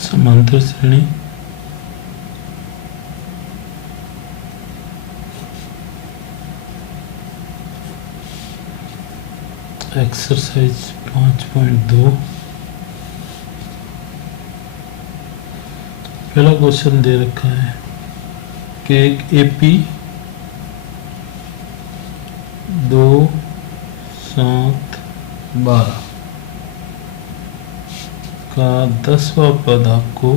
समांतर श्रेणी एक्सरसाइज 5.2 पहला क्वेश्चन दे रखा है कि एक एपी 2, 7, 12 का 10वां पद आपको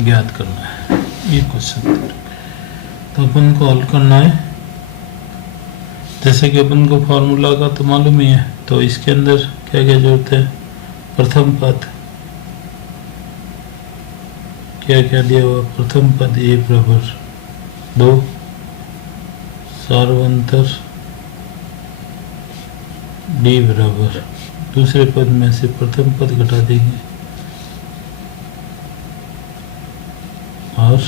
ज्ञात करना है। ये क्वेश्चन तो अपन को हल करना है। जैसे कि अपन को फॉर्मूला का तो मालूम ही है, तो इसके अंदर क्या क्या जरूरत है। प्रथम पद क्या क्या दिया हुआ, प्रथम पद ए बराबर 2, सार्वंतर डी बराबर, दूसरे पद में से प्रथम पद घटा देंगे और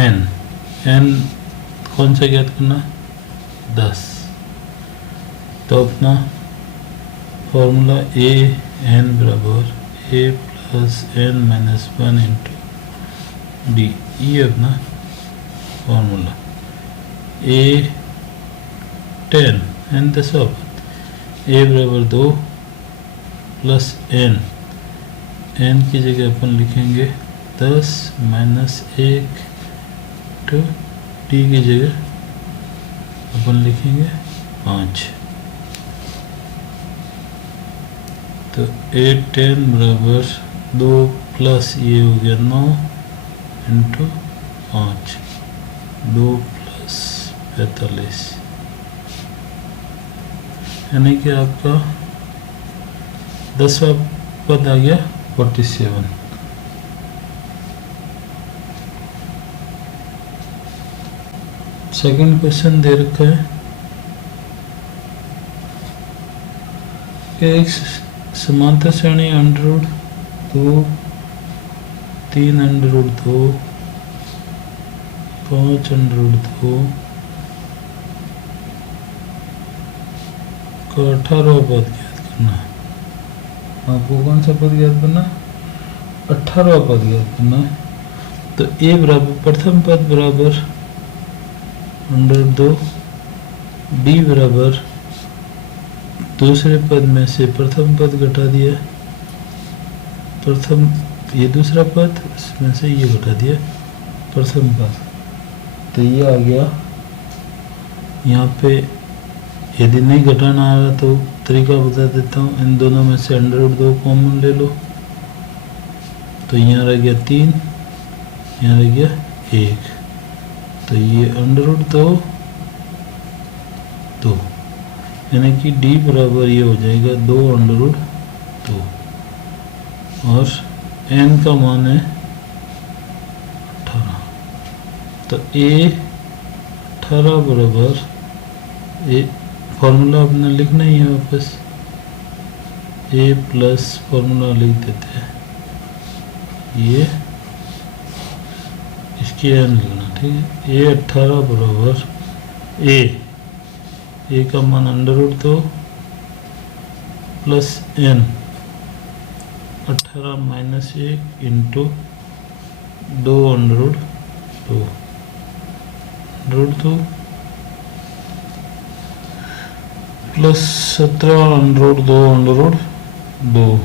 n कौन सा ज्ञात करना, 10। तो अपना फॉर्मूला ए एन बराबर A plus N minus 1 into D, ये अपना फॉर्मूला। ए 10 एन 10वां पद, ए बराबर 2 प्लस एन की जगह अपन लिखेंगे 10 माइनस 1 टू डी की जगह अपन लिखेंगे 5। तो 8 बराबर 2 प्लस ये हो गया 9 इंटू 5, 2 प्लस 45, यानी कि आपका 10वां पद आ गया 47। सेकंड क्वेश्चन दे रखा है कि एक समांतर श्रेणी √2, 3 √2, 5 √2 का 18वां पद ज्ञात करना है। आपको कौन सा पद ज्ञात करना, 18वां पद ज्ञात करना है। तो ए बराबर प्रथम पद बराबर √2, डी बराबर दूसरे पद में से प्रथम पद घटा दिया, प्रथम ये दूसरा पद, इसमें से ये घटा दिया प्रथम पद, तो ये आ गया। यहाँ पे यदि नहीं घटाना आ रहा तो तरीका बता देता हूँ। इन दोनों में से √2 कॉमन ले लो, तो यहाँ रह गया 3, यहाँ रह गया 1, तो ये √2 2, यानी कि डी बराबर ये हो जाएगा 2 √2 और n का मान है 18। तो ए 18 बराबर, ए फॉर्मूला अपना लिखना ही है वापस, ए प्लस फॉर्मूला लिख देते हैं, ये इसकी एन लिखना, ठीक है। ए 18 बराबर ए का मान √2 plus N 18 minus 1 into 2 √2 plus 17 √2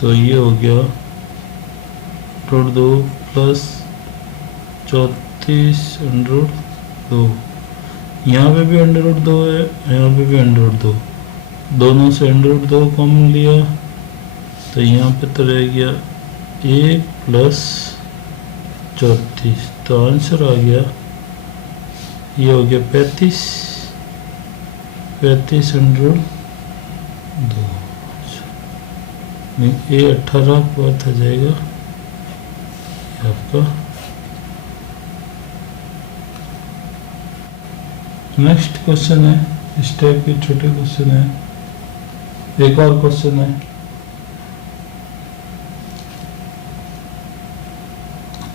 तो ये हो गया √2 प्लस 34 √2, यहाँ पे भी √2 है, यहाँ पे भी √2, दोनों से √2 कॉमन लिया, तो यहाँ पे तो रह गया 1 प्लस 34, तो आंसर आ गया, ये हो गया 35 √2। ए 18 पद आ जाएगा आपका। नेक्स्ट क्वेश्चन है, इस टाइप के छोटे क्वेश्चन है। एक और क्वेश्चन है,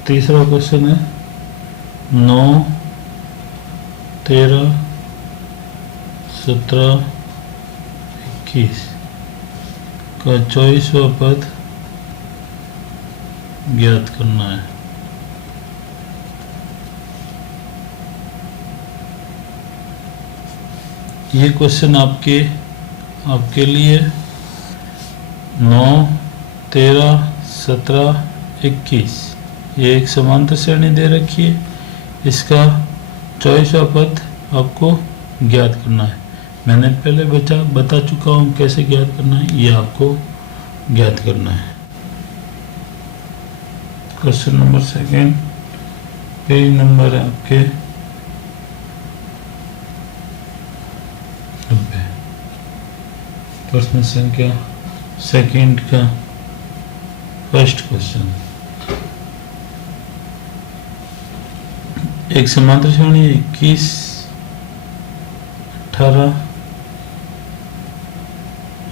तीसरा क्वेश्चन है 9, 13, 17, 21 का 24वां पद ज्ञात करना है। ये क्वेश्चन आपके लिए 9, 13, 17, 21 ये एक समांतर श्रेणी दे रखी है। इसका 24वां पद आपको ज्ञात करना है। मैंने पहले बता चुका हूँ कैसे ज्ञात करना है, ये आपको ज्ञात करना है। क्वेश्चन नंबर 2 पेज नंबर है आपके 90। प्रश्न संख्या 2 का फर्स्ट क्वेश्चन। एक समांतर श्रेणी 21, 18,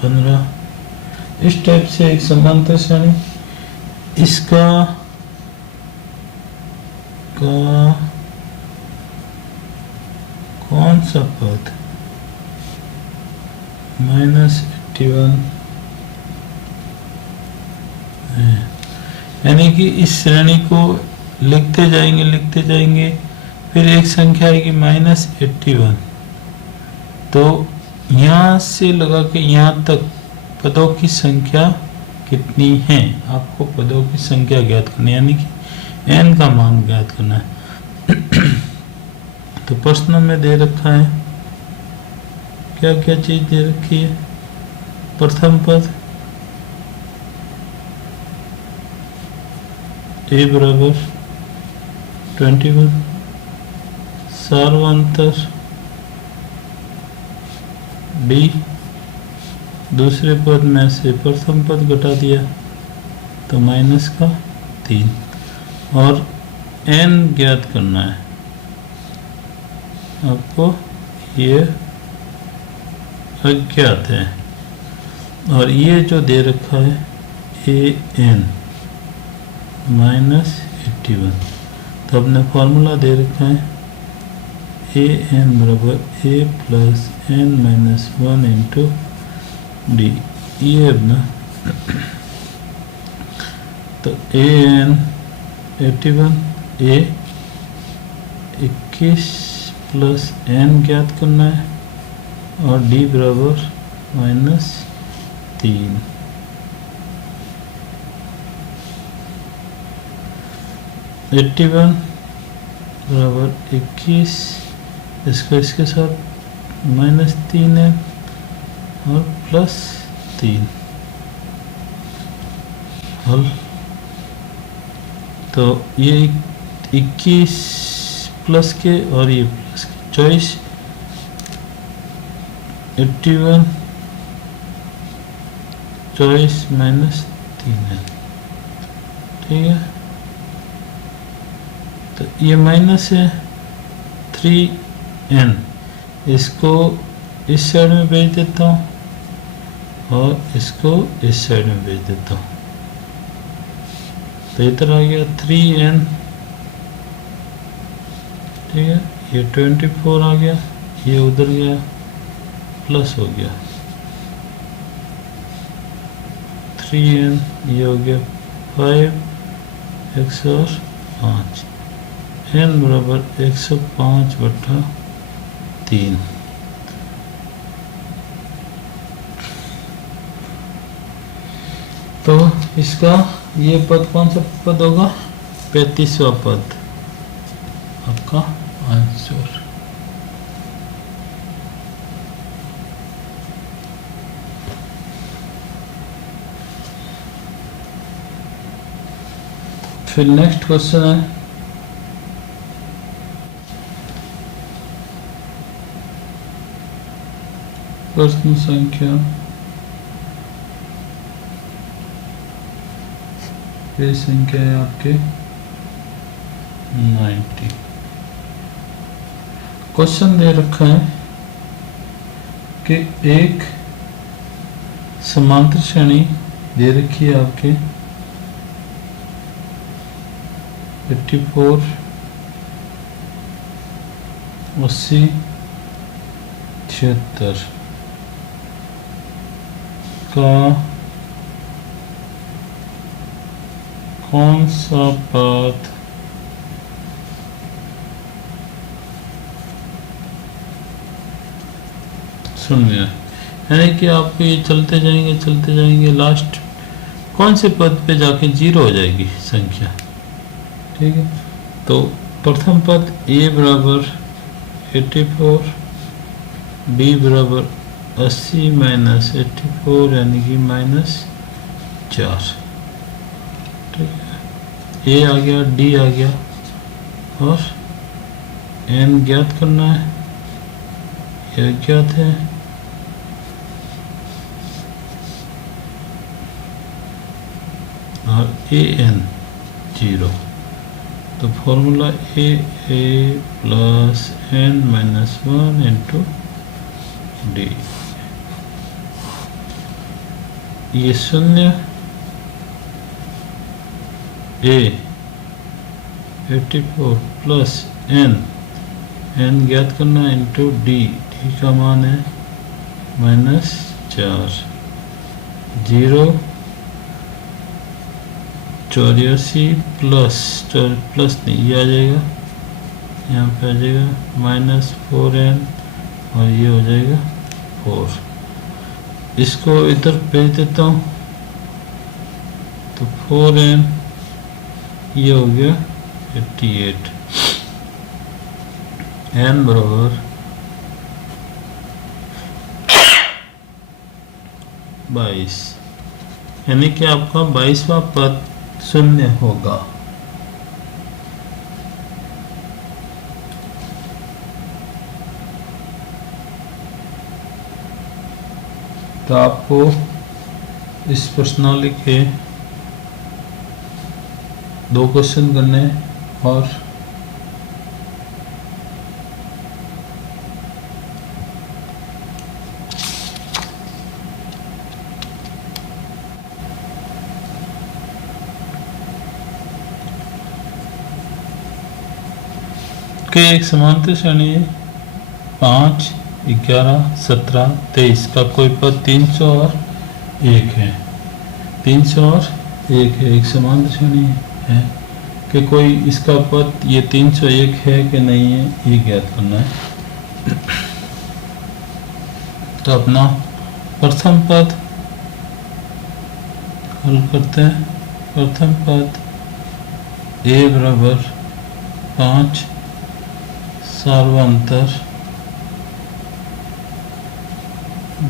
15 इस टाइप से एक समांतर श्रेणी, इसका कौन सा पद -81 है। यानी कि इस श्रेणी को लिखते जाएंगे फिर एक संख्या आएगी -81। तो यहाँ से लगा के यहाँ तक पदों की संख्या कितनी है, आपको पदों की संख्या ज्ञात करनी है, यानी कि n का मान ज्ञात करना है। तो प्रश्न में दे रखा है क्या क्या चीज दे रखी है। प्रथम पद a बराबर 21, सार्वंतर d, दूसरे पद में से प्रथम पद घटा दिया तो -3 और n ज्ञात करना है आपको, ये अज्ञात है। और ये जो दे रखा है an -81, तो अपने फॉर्मूला दे रखा है an बराबर a plus n-1 into D. ये अपना तो an 81 a 21 प्लस n ज्ञात करना है और d बराबर -3। वन बराबर 21, इसको इसके साथ -3 है और +3 हल। तो ये 21 प्लस के और ये प्लस के 24, 81 24 -3 है, ठीक है। तो ये माइनस है 3n, इसको इस साइड में भेज देता हूँ और इसको इस साइड में भेज देता हूँ। तो इधर आ गया 3n, ठीक है। ये 24 आ गया, ये उधर गया प्लस हो गया 3n, ये हो गया 5 105, n बराबर 105/3। तो इसका ये पद कौन सा पद होगा, 35वां पद आपका आंसर। फिर नेक्स्ट क्वेश्चन है प्रश्न संख्या ये संख्या है आपके 90। क्वेश्चन दे रखा है कि एक समांतर श्रेणी दे रखी है आपके 84, 80, 76। इसका कौन सा पद शून्य है, यानी कि आप ये चलते जाएंगे लास्ट कौन से पद पे जाके जीरो हो जाएगी संख्या। ठीक है, तो प्रथम पद a बराबर 84, b बराबर 80 माइनस 84 यानी कि -4। ठीक है, a आ गया, d आ गया और n ज्ञात करना है, यह ज्ञात है। और an 0, तो formula a plus n minus 1 into D, ये शून्य a 84 प्लस n ज्ञात करना इंटू डी का मान है -4, 0 84 प्लस नहीं, ये आ जाएगा, यहाँ पे आ जाएगा -4n और ये हो जाएगा 4। इसको इधर भेज देता हूँ, तो 4n ये हो गया 88, n बराबर 22, यानी कि आपका 22वां पद शून्य होगा। तो आपको इस प्रश्नावली के 2 क्वेश्चन करने और के एक समांतर श्रेणी 5, 11, 17, 23 का कोई पद 301 है, 301 है, एक समांतर श्रेणी है कि कोई इसका पद ये 301 है कि नहीं है, ये ज्ञात करना है। तो अपना प्रथम पद हल करते हैं। प्रथम पद a बराबर 5 सार्वंतर,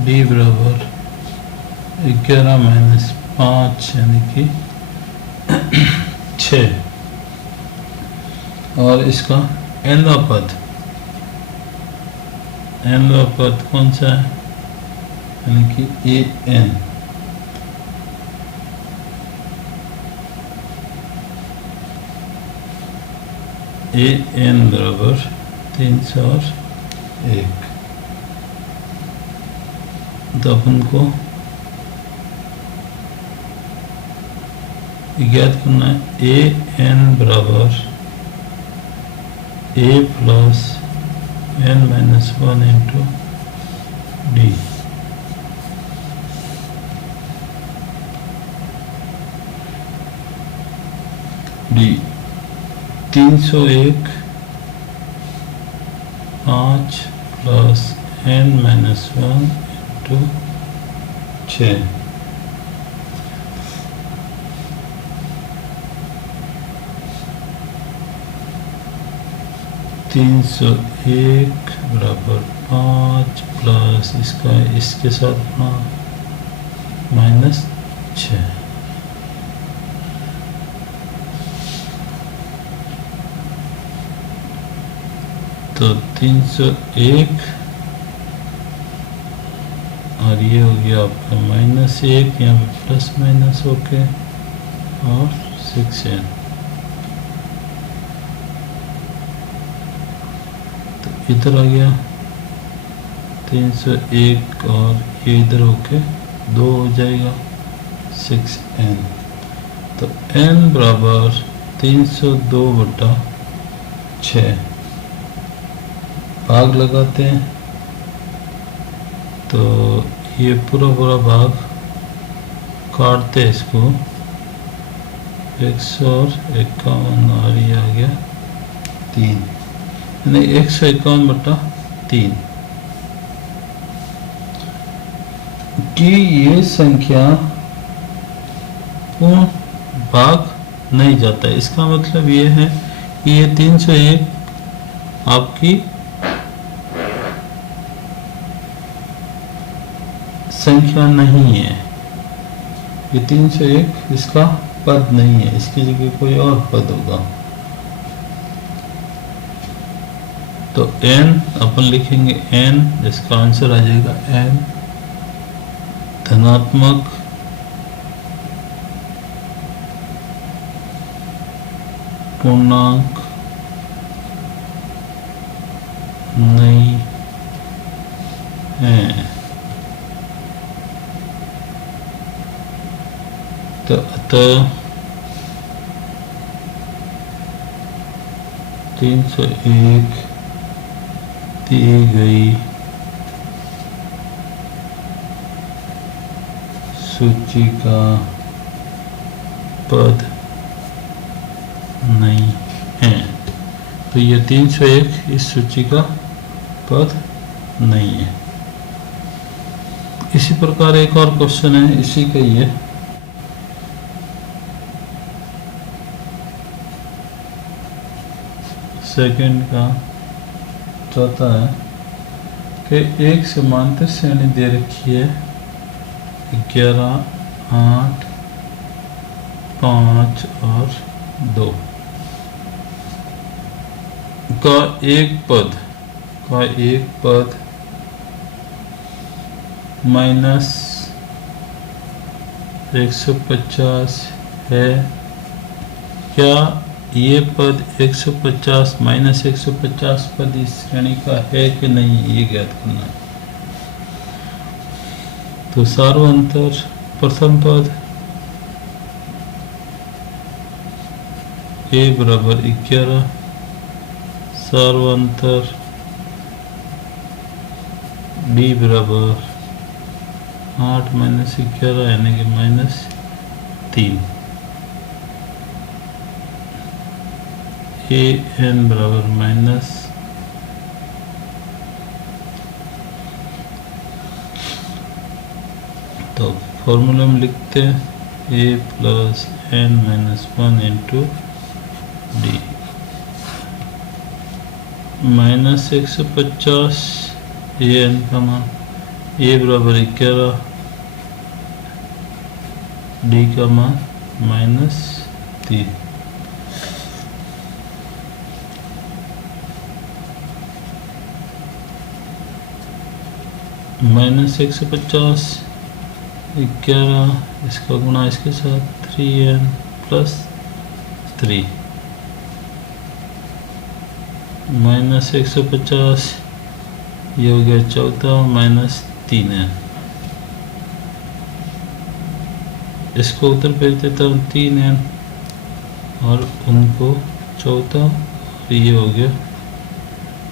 b बराबर 11 माइनस 5 यानी कि 6, और इसका nवां पद कौन सा है, यानी कि an बराबर 301। तो अपन को ज्ञात करना है an बराबर a plus n minus 1 into D. D 301 5 plus n minus 1 into 6, (301) बराबर 5 प्लस इसका इसके साथ -6। तो 301 और ये हो गया आपका -1, यहाँ पे प्लस माइनस होके और 6n। तो इधर आ गया 301 और ये इधर होके 2 हो जाएगा 6n। तो n बराबर 302/6 भाग लगाते हैं, तो ये पूरा भाग काटते हैं इसको, 151 और ये आ गया 3, नहीं 151/3 कि ये संख्या पूर्ण भाग नहीं जाता है। इसका मतलब ये है कि ये 301 आपकी संख्या नहीं है, ये 301 इसका पद नहीं है, इसकी जगह कोई और पद होगा। तो n अपन लिखेंगे n, इसका आंसर आ जाएगा n धनात्मक पूर्णांक नहीं है। तो अतः 301 दी गई सूची का पद नहीं है। तो ये 301 इस सूची का पद नहीं है। इसी प्रकार एक और क्वेश्चन है, इसी का ही है। सेकंड का चौथा है कि एक समांतर श्रेणी दे रखी है 11, 8, 5 और 2 का एक पद माइनस 150 है। क्या ये पद 150 माइनस 150 पद इस श्रेणी का है कि नहीं, ये ज्ञात करना है। तो सार्वंतर प्रथम पद a बराबर 11, सार्वंतर b बराबर 8 माइनस 11 यानी कि -3, an बराबर माइनस तो फॉर्मूला में लिखते हैं a plus n minus 1 into D minus 150 an का मान, a बराबर 11, डी का मान -3। माइनस 150 11, इसका गुणा इसके साथ 3n प्लस 3 माइनस 150, ये हो गया 14 माइनस 3n, इसको उधर भेज देता हूँ 3n और उनको 14, ये हो गया,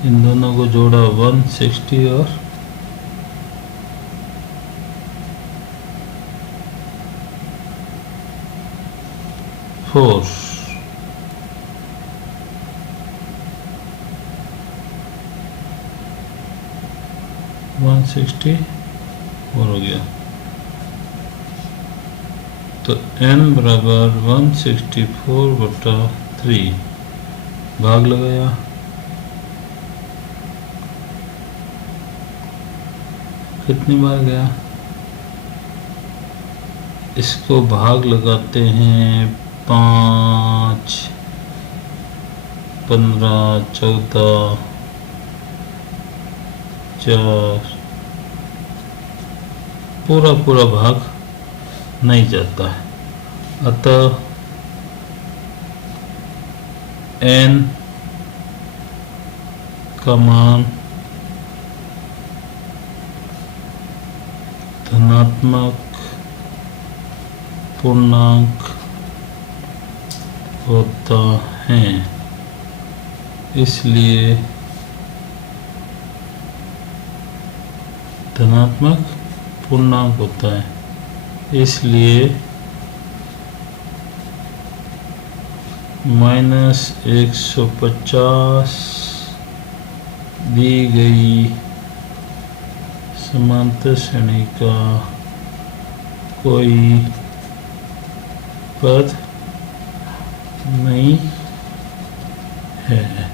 इन दोनों को जोड़ा 160 और 4 164 हो गया। तो n बराबर 164/3 भाग लगाया, कितनी बार गया, इसको भाग लगाते हैं 5, 15, 14, 4, पूरा भाग नहीं जाता है। अतः n का मान धनात्मक पूर्णांक होता है, इसलिए धनात्मक पूर्णांक होता है, इसलिए -150 दी गई समांतर श्रेणी का कोई पद नहीं है।